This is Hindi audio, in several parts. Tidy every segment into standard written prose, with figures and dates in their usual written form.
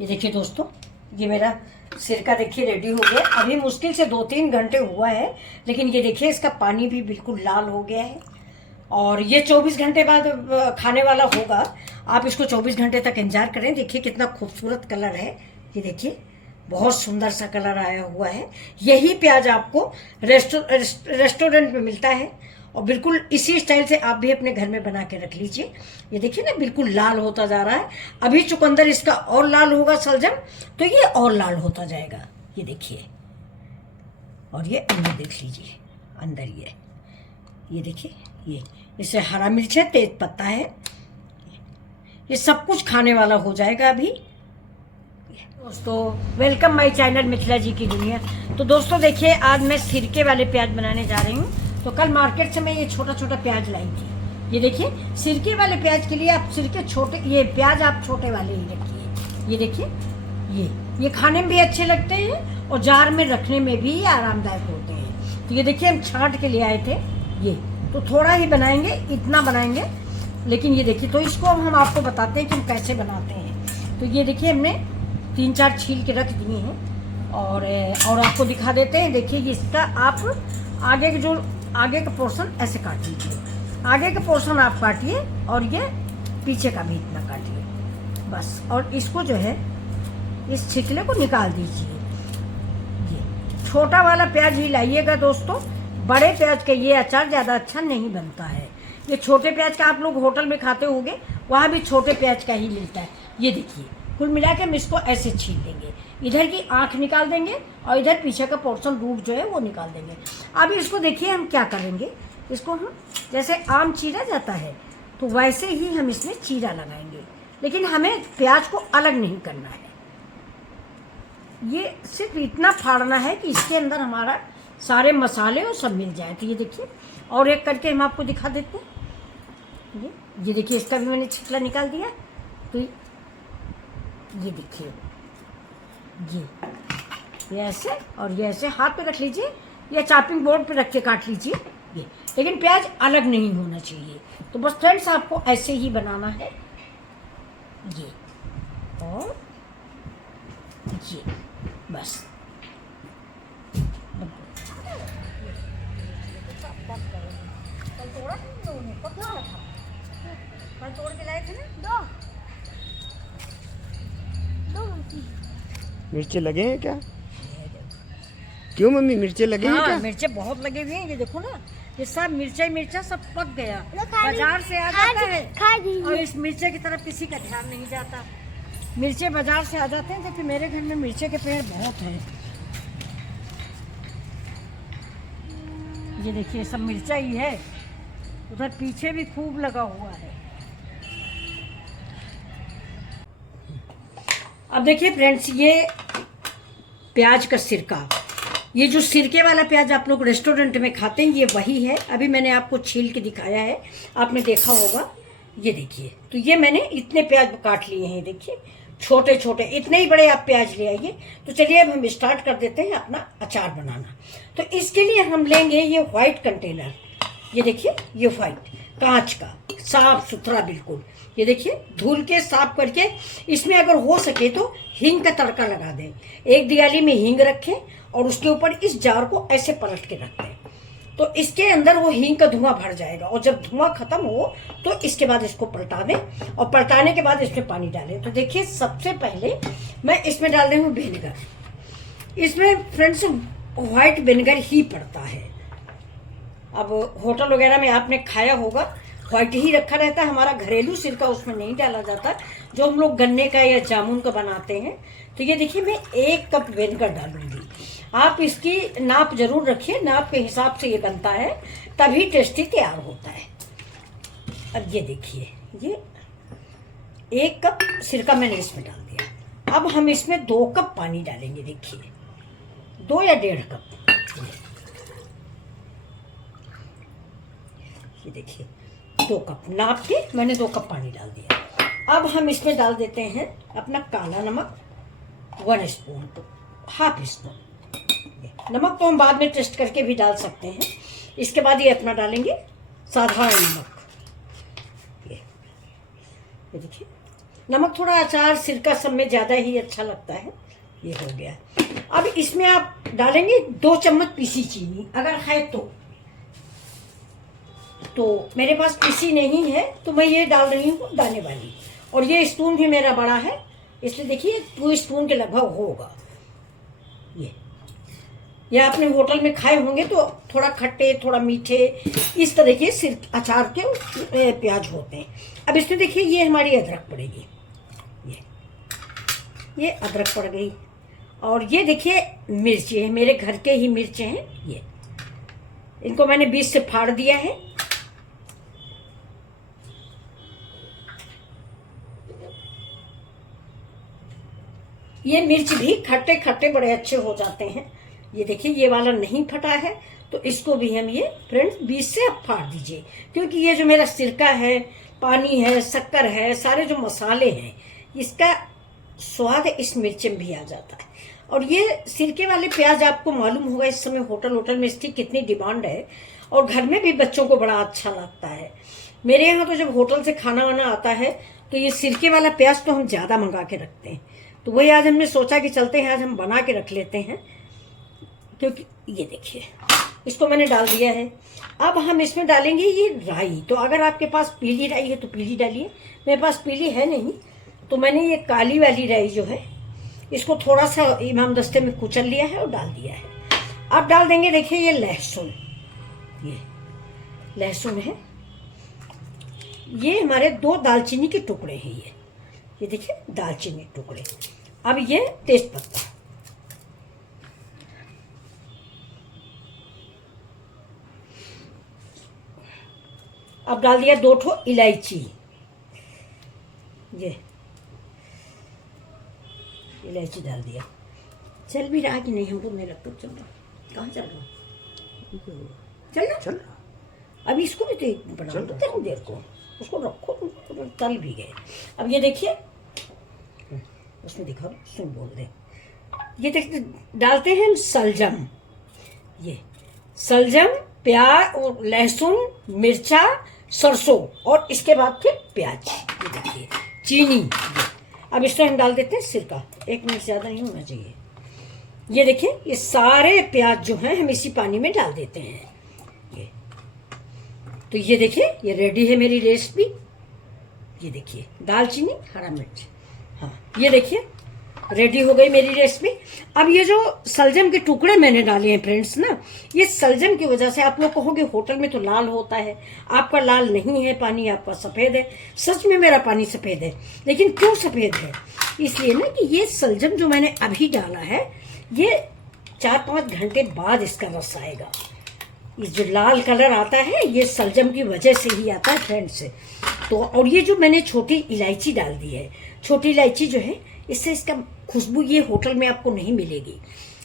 ये देखिए दोस्तों, ये मेरा सिरका देखिए रेडी हो गया। अभी मुश्किल से 2-3 घंटे हुआ है, लेकिन ये देखिए इसका पानी भी बिल्कुल लाल हो गया है। और ये 24 घंटे बाद खाने वाला होगा। आप इसको 24 घंटे तक इंतजार करें। देखिए कितना खूबसूरत कलर है, ये देखिए बहुत सुंदर सा कलर आया हुआ है। यही प्याज आपको रेस्टोरेंट में मिलता है और बिल्कुल इसी स्टाइल से आप भी अपने घर में बना के रख लीजिए। ये देखिए ना बिल्कुल लाल होता जा रहा है। अभी चुकंदर इसका और लाल होगा सलजम, तो ये और लाल होता जाएगा। ये देखिए, और ये अंदर देख लीजिए, अंदर ये देखिए, ये इससे हरा मिर्च है, तेज पत्ता है, ये सब कुछ खाने वाला हो जाएगा अभी। दोस्तों वेलकम माय चैनल मिथिला जी की दुनिया। तो दोस्तों देखिए, आज मैं सिरके वाले प्याज बनाने जा रही हूँ। तो कल मार्केट से मैं ये छोटा छोटा प्याज लाई थी। ये देखिए, सिरके वाले प्याज के लिए आप सिरके छोटे, ये प्याज आप छोटे वाले ही रखिए। ये देखिए, ये खाने में भी अच्छे लगते हैं और जार में रखने में भी आरामदायक होते हैं। तो ये देखिए, हम छांट के ले आए थे। ये तो थोड़ा ही बनाएंगे, इतना बनाएंगे, लेकिन ये देखिए, तो इसको हम आपको बताते हैं कि हम कैसे बनाते हैं। तो ये देखिए, हमने 3-4 छील के रख दिए हैं और आपको दिखा देते हैं। देखिए, इसका आप आगे का पोर्शन ऐसे काट लीजिए। आगे का पोर्शन आप काटिए और ये पीछे का भी इतना काटिए बस। और इसको जो है, इस छिकले को निकाल दीजिए। ये छोटा वाला प्याज ही लाइएगा दोस्तों, बड़े प्याज का ये अचार ज़्यादा अच्छा नहीं बनता है। ये छोटे प्याज का आप लोग होटल में खाते होंगे, वहाँ भी छोटे प्याज का ही मिलता है। ये देखिए, कुल मिला के हम इसको ऐसे छील देंगे। इधर की आँख निकाल देंगे और इधर पीछे का पोर्शन रूट जो है वो निकाल देंगे। अब इसको देखिए हम क्या करेंगे, इसको हम जैसे आम चीरा जाता है तो वैसे ही हम इसमें चीरा लगाएंगे, लेकिन हमें प्याज को अलग नहीं करना है। ये सिर्फ इतना फाड़ना है कि इसके अंदर हमारा सारे मसाले और सब मिल जाए। तो ये देखिए, और एक करके हम आपको दिखा देते हैं। ये देखिए, इसका भी मैंने छिकला निकाल दिया। तो ये देखिए, ये ऐसे और ये ऐसे हाथ पे रख लीजिए या चॉपिंग बोर्ड पे रख के काट लीजिए। ये लेकिन प्याज अलग नहीं होना चाहिए। तो बस फ्रेंड्स, आपको ऐसे ही बनाना है। ये और ये बस। कल तोड़ के लाए थे ना, दो मिर्चे लगे हैं क्या? क्यों मम्मी, मिर्चे लगे हैं क्या? मिर्चे बहुत लगे हुए हैं। ये देखो ना, ये सब मिर्चा सब पक गया। बाजार से आ जाता है और इस मिर्चे की तरफ किसी का ध्यान नहीं जाता। मिर्चे बाजार से आ जाते हैं, जबकि मेरे घर में मिर्चे के पेड़ बहुत हैं। ये देखिए, सब मिर्चा ही है, उधर पीछे भी खूब लगा हुआ है। अब देखिए फ्रेंड्स, ये प्याज का सिरका, ये जो सिरके वाला प्याज आप लोग रेस्टोरेंट में खाते हैं, ये वही है। अभी मैंने आपको छील के दिखाया है, आपने देखा होगा। ये देखिए, तो ये मैंने इतने प्याज काट लिए हैं। देखिए, छोटे छोटे, इतने ही बड़े आप प्याज ले आइए। तो चलिए अब हम स्टार्ट कर देते हैं अपना अचार बनाना। तो इसके लिए हम लेंगे ये व्हाइट कंटेनर। ये देखिए, ये व्हाइट कांच का, साफ सुथरा बिल्कुल। ये देखिए, धुल के साफ करके इसमें अगर हो सके तो हींग का तड़का लगा दें। एक दियाली में हींग रखें और उसके ऊपर इस जार को ऐसे पलट के रख दें, तो इसके अंदर वो हींग का धुआं भर जाएगा। और जब धुआं खत्म हो तो इसके बाद इसको पलटा दें और पलटाने के बाद इसमें पानी डालें। तो देखिए, सबसे पहले मैं इसमें डाल रही हूँ विनेगर। इसमें फ्रेंड्स व्हाइट विनेगर ही पड़ता है। अब होटल वगैरह में आपने खाया होगा, व्हाइट ही रखा रहता है। हमारा घरेलू सिरका उसमें नहीं डाला जाता, जो हम लोग गन्ने का या जामुन का बनाते हैं। तो ये देखिए, मैं 1 कप विनेगर डालूंगी। आप इसकी नाप जरूर रखिए, नाप के हिसाब से ये बनता है, तभी टेस्टी तैयार होता है। अब ये देखिए, ये 1 कप सिरका मैंने इसमें डाल दिया। अब हम इसमें 2 कप पानी डालेंगे। देखिए, 2 या 1.5 कप। ये देखिए, 2 कप नाप के मैंने 2 कप पानी डाल दिया। अब हम इसमें डाल देते हैं अपना काला नमक 1 स्पून, तो हाफ स्पून। नमक तो हम बाद में टेस्ट करके भी डाल सकते हैं। इसके बाद ये अपना डालेंगे साधारण नमक। ये देखिए, नमक थोड़ा अचार सिरका सब में ज़्यादा ही अच्छा लगता है। ये हो गया। अब इसमें आप डालेंगे 2 चम्मच पीसी चीनी, अगर है तो मेरे पास पीसी नहीं है तो मैं ये डाल रही हूँ दाने वाली। और ये स्पून भी मेरा बड़ा है, इसलिए देखिए 2 स्पून के लगभग होगा। ये आपने होटल में खाए होंगे तो थोड़ा खट्टे थोड़ा मीठे इस तरह के सिर्फ अचार के प्याज होते हैं। अब इसमें देखिए ये हमारी अदरक पड़ेगी, ये अदरक पड़ गई। और ये देखिए मिर्ची है, मेरे घर के ही मिर्चे हैं, ये इनको मैंने बीच से फाड़ दिया है। ये मिर्च भी खट्टे खट्टे बड़े अच्छे हो जाते हैं। ये देखिए ये वाला नहीं फटा है तो इसको भी हम ये फ्रेंड्स बीच से आप फाड़ दीजिए, क्योंकि ये जो मेरा सिरका है, पानी है, शक्कर है, सारे जो मसाले हैं, इसका स्वाद इस मिर्च में भी आ जाता है। और ये सिरके वाले प्याज आपको मालूम होगा इस समय होटल में इसकी कितनी डिमांड है, और घर में भी बच्चों को बड़ा अच्छा लगता है। मेरे यहाँ तो जब होटल से खाना वाना आता है तो ये सिरके वाला प्याज तो हम ज़्यादा मंगा के रखते हैं। तो वही आज हमने सोचा कि चलते हैं, आज हम बना के रख लेते हैं। क्योंकि ये देखिए इसको मैंने डाल दिया है। अब हम इसमें डालेंगे ये राई। तो अगर आपके पास पीली राई है तो पीली डालिए, मेरे पास पीली है नहीं तो मैंने ये काली वाली राई जो है इसको थोड़ा सा इमाम दस्ते में कुचल लिया है और डाल दिया है। अब डाल देंगे देखिए ये लहसुन, ये लहसुन है, ये हमारे 2 दालचीनी के टुकड़े हैं, ये देखिए दालचीनी टुकड़े। अब ये तेज पत्ता, अब डाल दिया 2 ठो इलायची, ये इलायची डाल दिया। चल भी रहा कि नहीं, हमको नहीं लगता चल रहा। कहाँ चल रहा? चल रहा। अब इसको भी तो बना देते हैं देर को, उसको रखो, तल भी गए। अब ये देखिए उसमें दिखाओ, सुन बोल दे। ये देखते डालते हैं सलजम, ये सलजम, प्याज और लहसुन, मिर्चा, सरसों, और इसके बाद फिर प्याज, ये देखिए चीनी। अब इसमें हम डाल देते हैं सिरका, 1 मिनट ज़्यादा नहीं होना चाहिए। ये देखिए ये सारे प्याज जो हैं हम इसी पानी में डाल देते हैं। ये तो ये देखिए ये रेडी है मेरी रेसिपी। ये देखिए दालचीनी, हरा मिर्च, हाँ ये देखिए रेडी हो गई मेरी रेसिपी। अब ये जो सलजम के टुकड़े मैंने डाले हैं फ्रेंड्स ना, ये सलजम की वजह से आप लोग कहोगे होटल में तो लाल होता है, आपका लाल नहीं है, पानी आपका सफ़ेद है। सच में मेरा पानी सफ़ेद है, लेकिन क्यों सफ़ेद है? इसलिए ना कि ये सलजम जो मैंने अभी डाला है, ये 4-5 घंटे बाद इसका रस आएगा। ये जो लाल कलर आता है ये सलजम की वजह से ही आता है फ्रेंड्स। तो और ये जो मैंने छोटी इलायची डाल दी है, छोटी इलायची जो है इससे इसका खुशबू ये होटल में आपको नहीं मिलेगी।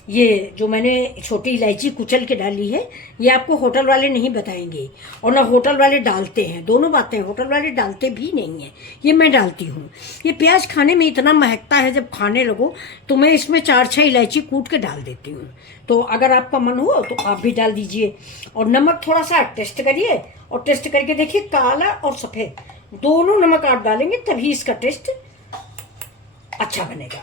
ये जो मैंने छोटी इलायची कुचल के डाली है ये आपको होटल वाले नहीं बताएंगे, और ना होटल वाले डालते हैं। दोनों बातें, होटल वाले डालते भी नहीं हैं, ये मैं डालती हूँ। ये प्याज खाने में इतना महकता है, जब खाने लगो तो मैं इसमें 4-6 इलायची कूट के डाल देती हूँ। तो अगर आपका मन हो तो आप भी डाल दीजिए। और नमक थोड़ा सा टेस्ट करिए, और टेस्ट करके देखिए काला और सफ़ेद दोनों नमक आप डालेंगे तभी इसका टेस्ट अच्छा बनेगा,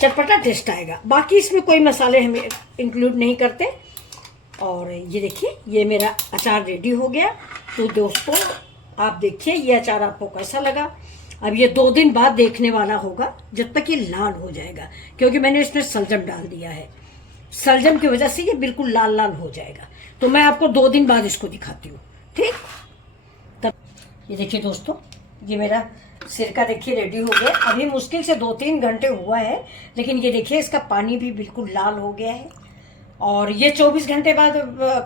चटपटा टेस्ट आएगा। बाकी इसमें कोई मसाले हम इंक्लूड नहीं करते। और ये देखिए ये मेरा अचार रेडी हो गया। तो दोस्तों आप देखिए ये अचार आपको कैसा लगा। अब ये 2 दिन बाद देखने वाला होगा, जब तक ये लाल हो जाएगा, क्योंकि मैंने इसमें सलजम डाल दिया है। सलजम की वजह से ये बिल्कुल लाल लाल हो जाएगा। तो मैं आपको 2 दिन बाद इसको दिखाती हूँ, ठीक? तब ये देखिए दोस्तों, ये मेरा सिरका देखिए रेडी हो गया। अभी मुश्किल से 2-3 घंटे हुआ है, लेकिन ये देखिए इसका पानी भी बिल्कुल लाल हो गया है। और ये 24 घंटे बाद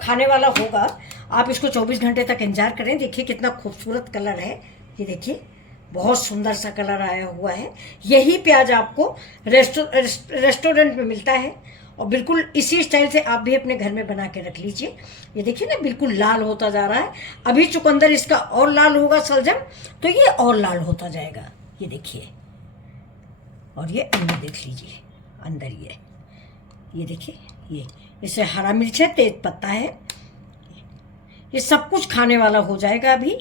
खाने वाला होगा। आप इसको 24 घंटे तक इंतजार करें। देखिए कितना खूबसूरत कलर है, ये देखिए बहुत सुंदर सा कलर आया हुआ है। यही प्याज आपको रेस्टोरेंट में मिलता है, और बिल्कुल इसी स्टाइल से आप भी अपने घर में बना के रख लीजिए। ये देखिए ना बिल्कुल लाल होता जा रहा है। अभी चुकंदर इसका और लाल होगा, सलजम, तो ये और लाल होता जाएगा। ये देखिए, और ये अंदर देख लीजिए, अंदर ये देखिए, ये इससे हरा मिर्च है, तेज पत्ता है, ये सब कुछ खाने वाला हो जाएगा अभी।